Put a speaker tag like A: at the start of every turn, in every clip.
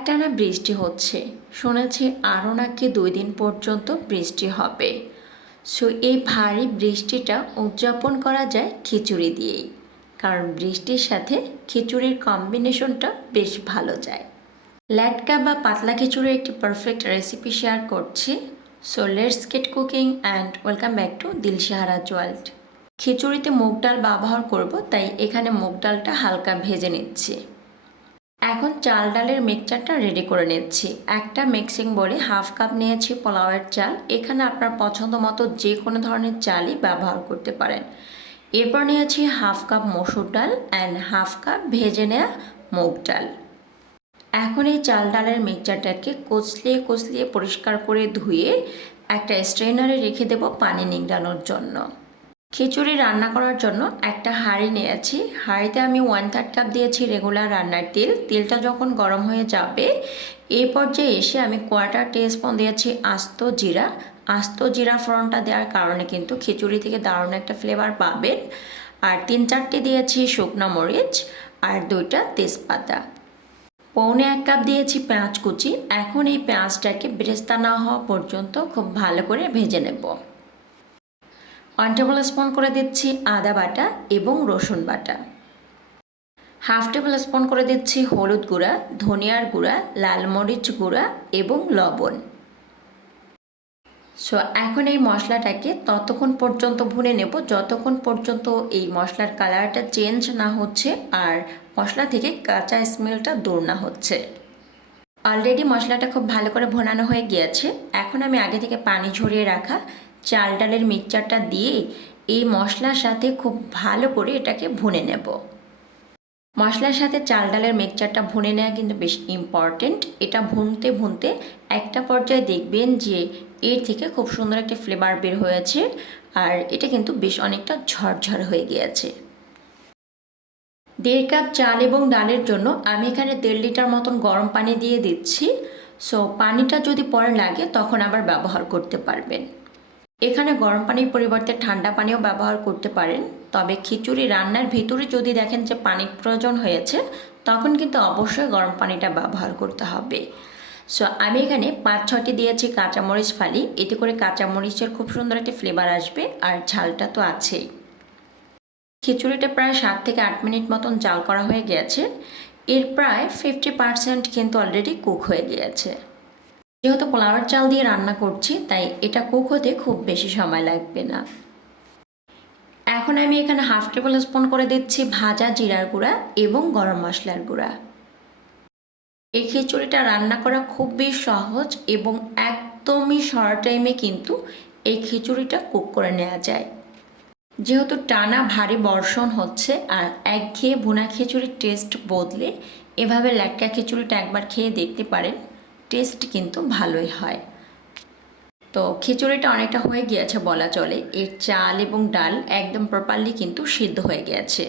A: একটানা বৃষ্টি হচ্ছে। শুনেছি আরও নাকি দুই দিন পর্যন্ত বৃষ্টি হবে। সো, এই ভারী বৃষ্টিটা উদযাপন করা যায় খিচুড়ি দিয়েই। কারণ বৃষ্টির সাথে খিচুড়ির কম্বিনেশনটা বেশ ভালো যায়। ল্যাটকা বা পাতলা খিচুড়ির একটি পারফেক্ট রেসিপি শেয়ার করছি। So let's get cooking and welcome back to Dilshahara world খিচুড়িতে মুগ ডাল ব্যবহার করব, তাই এখানে মুগ ডালটা হালকা ভেজে নিচ্ছি। এখন চাল ডালের মিক্সচারটা রেডি করে নিচ্ছি। একটা মিক্সিং বলে হাফ কাপ নিয়েছি পোলাওয়ের চাল। এখানে আপনার পছন্দ মতো যে কোনো ধরনের চালই ব্যবহার করতে পারেন। এরপর নিয়েছি হাফ কাপ মসুর ডাল অ্যান্ড হাফ কাপ ভেজে নেওয়া মুগ ডাল। এখন এই চাল ডালের মিক্সচারটাকে কচলিয়ে কচলিয়ে পরিষ্কার করে ধুয়ে একটা স্ট্রেনারে রেখে দেব পানি নিংড়ানোর জন্য। খিচুড়ি রান্না করার জন্য একটা হাঁড়ি নিয়েছি। হাঁড়িতে আমি ওয়ান থার্ড কাপ দিয়েছি রেগুলার রান্নার তেল। তেলটা যখন গরম হয়ে যাবে এই পর্যায়ে এসে আমি কোয়ার্টার টিস্পুন দিয়েছি আস্ত জিরা। আস্ত জিরা ফোড়নটা দেওয়ার কারণে কিন্তু খিচুড়ি থেকে দারুণ একটা ফ্লেভার পাবেন। আর তিন চারটে দিয়েছি শুকনো মরিচ আর দুইটা তেজপাতা। পৌনে এক কাপ দিয়েছি পেঁয়াজ কুচি। এখন এই পেঁয়াজটাকে বেরেস্তা না হওয়া পর্যন্ত খুব ভালো করে ভেজে নেব। ওয়ান টেবিল স্পুন করে দিচ্ছি আদা বাটা এবং রসুন বাটা। হাফ টেবিল স্পুন করে দিচ্ছি হলুদ গুঁড়া, ধনিয়ার গুঁড়া, লাল মরিচ গুঁড়া এবং লবণ। সো এখন এই মশলাটাকে ততক্ষণ পর্যন্ত ভুনে নেব, যতক্ষণ পর্যন্ত এই মশলার কালারটা চেঞ্জ না হচ্ছে আর মশলা থেকে কাঁচা স্মেলটা দূর না হচ্ছে। অলরেডি মশলাটা খুব ভালো করে ভোনানো হয়ে গিয়েছে। এখন আমি আগে থেকে পানি ঝরিয়ে রাখা চাল ডালের মিক্সচারটা দিয়ে এই মশলার সাথে খুব ভালো করে এটাকে ভুনে নেব। মশলার সাথে চাল ডালের মিক্সচারটা ভুনে নেওয়া কিন্তু বেশ ইম্পর্টেন্ট এটা ভুনতে ভুনতে একটা পর্যায়ে দেখবেন যে এর থেকে খুব সুন্দর একটা ফ্লেভার বের হয়েছে আর এটা কিন্তু বেশ অনেকটা ঝরঝর হয়ে গিয়েছে। দেড় কাপ চাল এবং ডালের জন্য আমি এখানে দেড় লিটার মতন গরম পানি দিয়ে দিচ্ছি। সো পানিটা যদি পরে লাগে তখন আবার ব্যবহার করতে পারবেন। এখানে গরম পানির পরিবর্তে ঠান্ডা পানিও ব্যবহার করতে পারেন। তবে খিচুড়ি রান্নার ভিতরে যদি দেখেন যে পানির প্রয়োজন হয়েছে, তখন কিন্তু অবশ্যই গরম পানিটা ব্যবহার করতে হবে। সো আমি এখানে পাঁচ, ছটি দিয়েছি কাঁচামরিচ ফালি। এতে করে কাঁচামরিচের খুব সুন্দর একটি ফ্লেভার আসবে আর ঝালটা তো আছেই। খিচুড়িটা প্রায় সাত থেকে আট মিনিট মতন জাল করা হয়ে গিয়েছে এর প্রায় ফিফটি পারসেন্ট কিন্তু অলরেডি কুক হয়ে গিয়েছে। যেহেতু পোলাওয়ার চাল দিয়ে রান্না করছি, তাই এটা কুক হতে খুব বেশি সময় লাগবে না। এখন আমি এখানে হাফ টেবিল স্পুন করে দিচ্ছি ভাজা জিরার গুঁড়া এবং গরম মশলার গুঁড়া। এই খিচুড়িটা রান্না করা খুবই সহজ এবং একদমই শর্ট টাইমে কিন্তু এই খিচুড়িটা কুক করে নেওয়া যায়। যেহেতু টানা ভারী বর্ষণ হচ্ছে আর একঘেয়ে ভুনা খিচুড়ির টেস্ট বদলে এভাবে ল্যাটকা খিচুড়িটা একবার খেয়ে দেখতে পারেন। টেস্ট কিন্তু ভালোই হয়। তো খিচুড়িটা অনেকটা হয়ে গিয়েছে বলা চলে। এর চাল এবং ডাল একদম প্রপারলি কিন্তু সিদ্ধ হয়ে গিয়েছে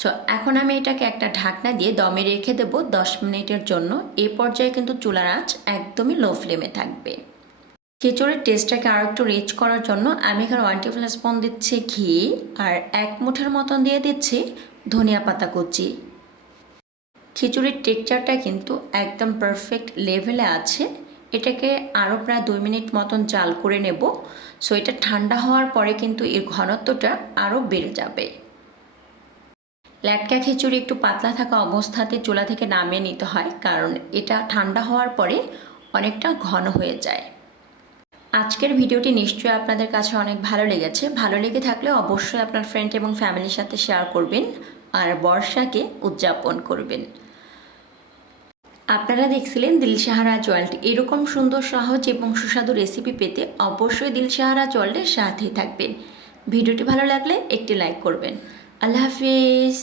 A: সো এখন আমি এটাকে একটা ঢাকনা দিয়ে দমে রেখে দেব দশ মিনিটের জন্য। এ পর্যায়ে কিন্তু চুলার আঁচ একদমই লো ফ্লেমে থাকবে। খিচুড়ির টেস্টটাকে আরও একটু রিচ করার জন্য আমি এখানে ওয়ান টেবিল স্পুন দিচ্ছি ঘি আর এক মুঠের মতন দিয়ে দিচ্ছি ধনিয়া পাতা কুচি। খিচুড়ির টেক্সচারটা কিন্তু একদম পারফেক্ট লেভেলে আছে। এটাকে আরও প্রায় দুই মিনিট মতন জাল করে নেব। সো এটা ঠান্ডা হওয়ার পরে কিন্তু এর ঘনত্বটা আরও বেড়ে যাবে। ল্যাটকা খিচুড়ি একটু পাতলা থাকা অবস্থাতে চুলা থেকে নামিয়ে নিতে হয়, কারণ এটা ঠান্ডা হওয়ার পরে অনেকটা ঘন হয়ে যায়। আজকের ভিডিওটি নিশ্চয়ই আপনাদের কাছে অনেক ভালো লেগেছে। ভালো লেগে থাকলে অবশ্যই আপনার ফ্রেন্ড এবং ফ্যামিলির সাথে শেয়ার করবেন, আর বর্ষাকে উদযাপন করবেন। আপনারা দেখছিলেন দিলশাহারা ওয়ার্ল্ড এরকম সুন্দর, সহজ এবং সুস্বাদু রেসিপি পেতে অবশ্যই দিলশাহারা ওয়ার্ল্ডের সাথেই থাকবেন। ভিডিওটি ভালো লাগলে একটি লাইক করবেন। আল্লাহ হাফিজ।